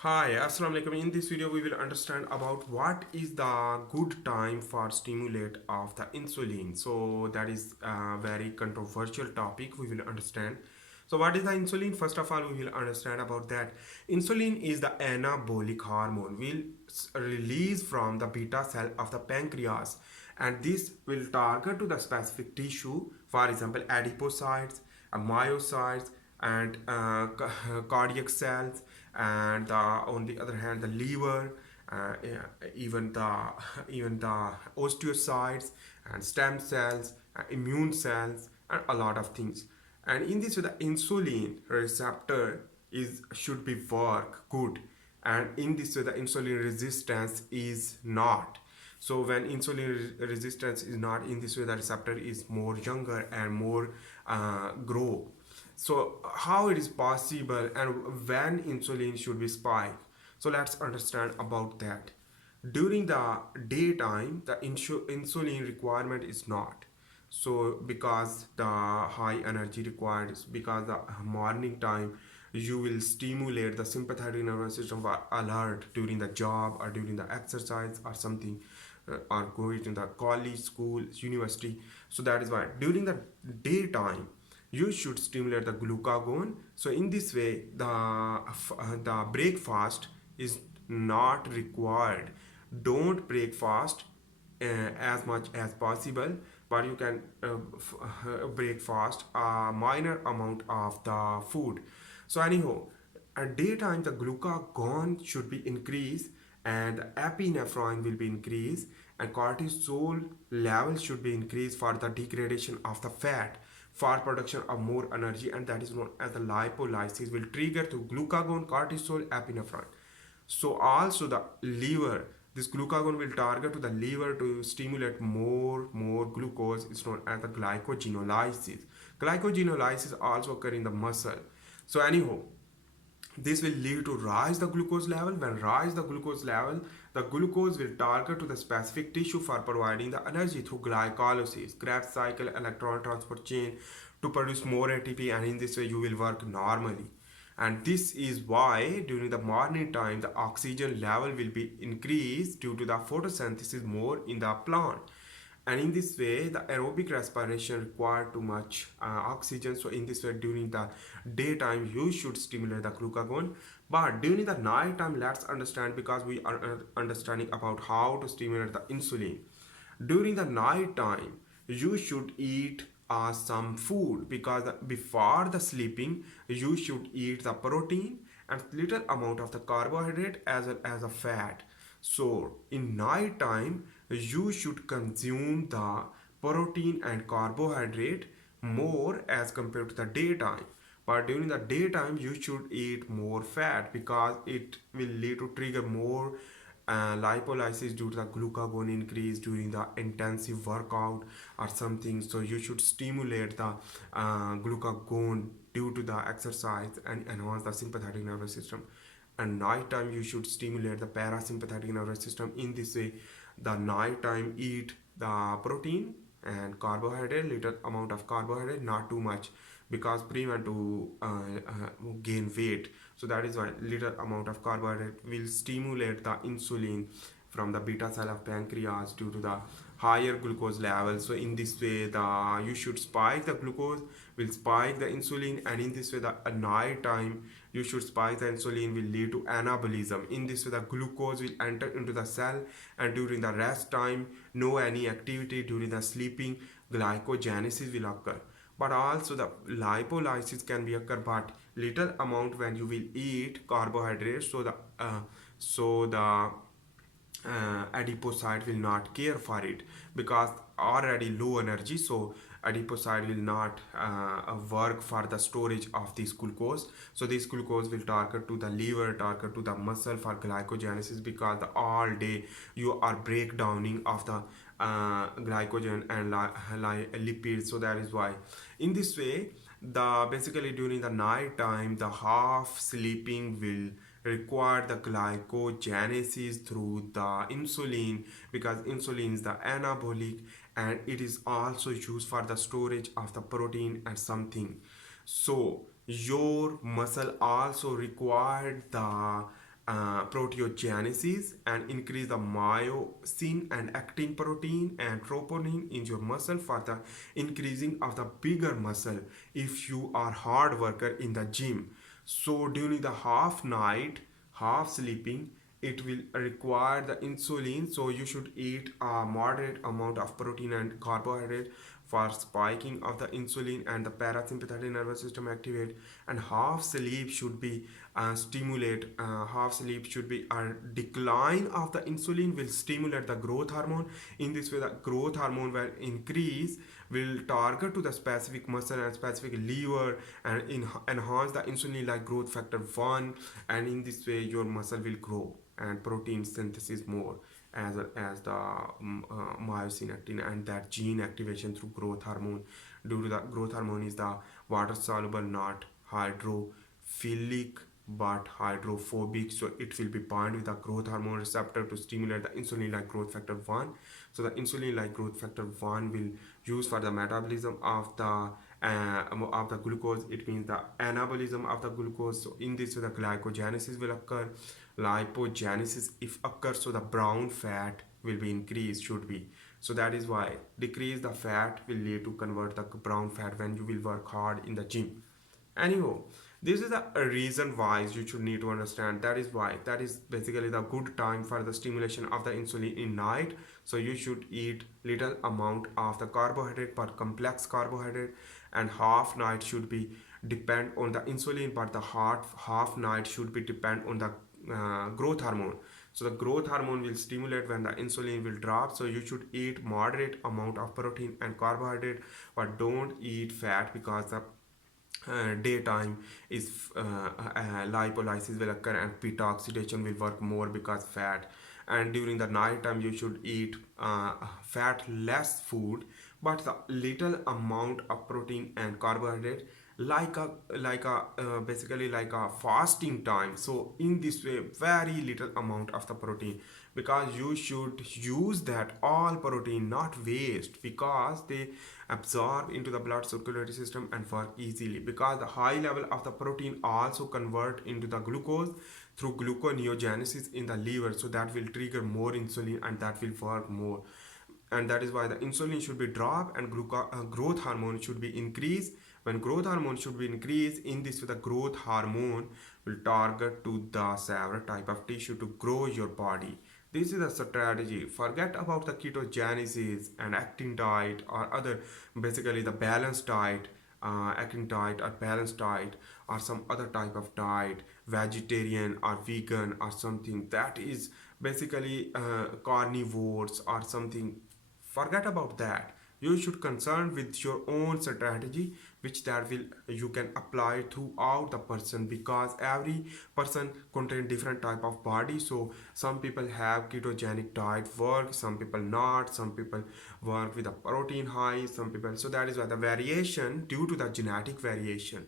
Hi, Assalamu alaikum. In this video, we will understand about what is the good time for stimulate of the insulin. So that is a very controversial topic. We will understand. So what is the insulin? First of all, we will understand about that. Insulin is the anabolic hormone will release from the beta cell of the pancreas, and this will target to the specific tissue. For example, adipocytes, myocytes, and cardiac cells, and on the other hand the liver, yeah, even the osteocytes and stem cells, immune cells, and a lot of things. And in this way the insulin receptor is should be work good, and in this way the insulin resistance is not. So when insulin resistance is not, in this way the receptor is more younger and more grow. So how it is possible and when insulin should be spiked? So let's understand about that. During the daytime, the insulin requirement is not. So because the high energy required is because the morning time you will stimulate the sympathetic nervous system for alert during the job or during the exercise or something, or going to the college, school, university. So that is why during the daytime you should stimulate the glucagon. So in this way the breakfast is not required. Don't break fast as much as possible, but you can break fast a minor amount of the food. So anyhow, at daytime the glucagon should be increased, and the epinephrine will be increased, and cortisol level should be increased for the degradation of the fat, for production of more energy, and that is known as the lipolysis will trigger to glucagon, cortisol, epinephrine. So also the liver, this glucagon will target to the liver to stimulate more glucose. It's known as the glycogenolysis. Glycogenolysis also occur in the muscle. So anyhow, this will lead to rise the glucose level. When rise the glucose level, the glucose will target to the specific tissue for providing the energy through glycolysis, Krebs cycle, electron transport chain, to produce more ATP, and in this way you will work normally. And this is why during the morning time the oxygen level will be increased due to the photosynthesis more in the plant. And in this way the aerobic respiration require too much oxygen. So in this way during the daytime you should stimulate the glucagon, but during the night time let's understand, because we are understanding about how to stimulate the insulin. During the night time you should eat some food, because before the sleeping you should eat the protein and little amount of the carbohydrate as well as the fat. So in night time you should consume the protein and carbohydrate more as compared to the daytime, but during the daytime you should eat more fat, because it will lead to trigger more lipolysis due to the glucagon increase during the intensive workout or something. So you should stimulate the glucagon due to the exercise and enhance the sympathetic nervous system. And nighttime you should stimulate the parasympathetic nervous system. In this way the nighttime eat the protein and carbohydrate, little amount of carbohydrate, not too much, because prevent to gain weight. So that is why little amount of carbohydrate will stimulate the insulin from the beta cell of pancreas due to the higher glucose level. So in this way the you should spike the glucose, will spike the insulin, and in this way the night time you should spike the insulin will lead to anabolism. In this way the glucose will enter into the cell, and during the rest time no any activity, during the sleeping glycogenesis will occur. But also the lipolysis can be occur, but little amount when you will eat carbohydrates. So the adipocyte will not care for it, because already low energy. So adipocyte will not work for the storage of this glucose. So this glucose will target to the liver, target to the muscle for glycogenesis, because the all day you are breakdowning of the glycogen and lipids. So that is why in this way the basically during the night time the half sleeping will require the glycogenesis through the insulin, because insulin is the anabolic, and it is also used for the storage of the protein and something. So your muscle also required the proteogenesis and increase the myosin and actin protein and troponin in your muscle for the increasing of the bigger muscle if you are hard worker in the gym. So during the half night, half sleeping, it will require the insulin, so you should eat a moderate amount of protein and carbohydrate for spiking of the insulin and the parasympathetic nervous system activate. And half sleep should be stimulate half sleep should be a decline of the insulin will stimulate the growth hormone. In this way the growth hormone will increase, will target to the specific muscle and specific liver and enhance the insulin like growth factor 1, and in this way your muscle will grow and protein synthesis more, as well as the myosin actin and that gene activation through growth hormone. Due to the growth hormone is the water soluble, not hydrophilic but hydrophobic, so it will be bound with the growth hormone receptor to stimulate the insulin like growth factor 1. So the insulin like growth factor 1 will use for the metabolism of the glucose. It means the anabolism of the glucose. So in this way the glycogenesis will occur, lipogenesis if occurs, so the brown fat will be increased, should be. So that is why decrease the fat will lead to convert the brown fat when you will work hard in the gym. Anyhow, this is the reason why you should need to understand. That is why that is basically the good time for the stimulation of the insulin in night. So you should eat little amount of the carbohydrate but complex carbohydrate, and half night should be depend on the insulin, but the half night should be depend on the growth hormone. So the growth hormone will stimulate when the insulin will drop. So you should eat moderate amount of protein and carbohydrate, but don't eat fat because the daytime is lipolysis will occur and beta oxidation will work more because fat. And during the night time you should eat fat less food but the little amount of protein and carbohydrate, basically like a fasting time. So in this way very little amount of the protein, because you should use that all protein, not waste, because they absorb into the blood circulatory system and work easily, because the high level of the protein also convert into the glucose through gluconeogenesis in the liver, so that will trigger more insulin and that will work more. And that is why the insulin should be dropped and growth hormone should be increased. When growth hormone should be increased, in this way the growth hormone will target to the several type of tissue to grow your body. This is a strategy. Forget about the ketogenesis and acting diet or other, basically the balanced diet, acting diet or balanced diet or some other type of diet, vegetarian or vegan or something that is basically carnivores or something. Forget about that. You should concern with your own strategy, which that will you can apply throughout the person, because every person contain different type of body. So some people have ketogenic diet work, some people not, some people work with a protein high, some people. So that is why the variation due to the genetic variation.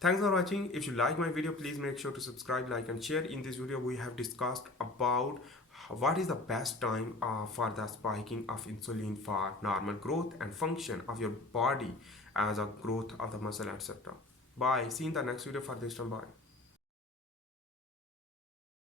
Thanks for watching. If you like my video, please make sure to subscribe, like and share. In this video we have discussed about what is the best time for the spiking of insulin for normal growth and function of your body as a growth of the muscle, etc. Bye. See you in the next video for this time. Bye.